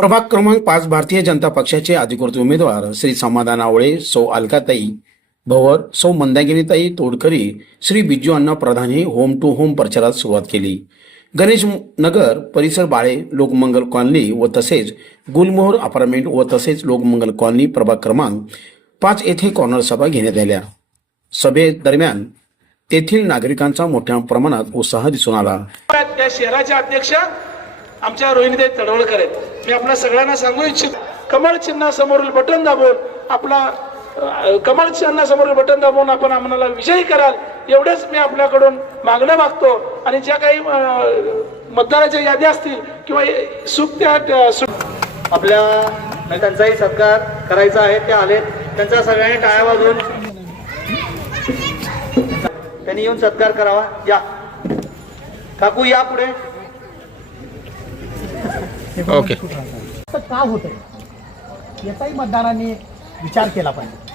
प्रभाग क्रमांक 5 भारतीय जनता पक्षाचे अधिकृत उमेदवार श्री समाधान आवळे, सौ अलकाताई भवर, सौ मंदाकिनीताई तोडकरी, श्री बिज्जू अण्णा प्रधान हे होम टू होम प्रचारात सुरुवात केली. गणेश नगर परिसर बाळे लोकमंगल कॉलनी व तसेच गुलमोहर अपार्टमेंट व तसेच लोकमंगल कॉलनी प्रभाग क्रमांक 5 येथे कॉर्नर सभा घेण्यात आल्या. सभेदरम्यान तेथील नागरिकांचा मोठ्या प्रमाणात उत्साह दिसून आला. त्या शहराच्या अध्यक्ष आमच्या रोहिणीताई तडवळकर आहेत. मी आपल्या सगळ्यांना सांगू इच्छितो, कमळ चिन्हासमोरील बटन दाबून कमळ चिन्हासमोरील बटन दाबून आपण आम्हाला विजयी कराल, एवढेच मी आपल्याकडून मागणं मागतो. आणि ज्या काही मतदाराच्या याद्या असतील किंवा आपल्या त्यांचाही सत्कार करायचा आहे. ते आले, त्यांचा सगळ्यांनी टाळ्या वाजवून त्यांनी येऊन सत्कार करावा. या काकू, या पुढे. ओके. का होतंय याचाही मतदारांनी विचार केला पाहिजे.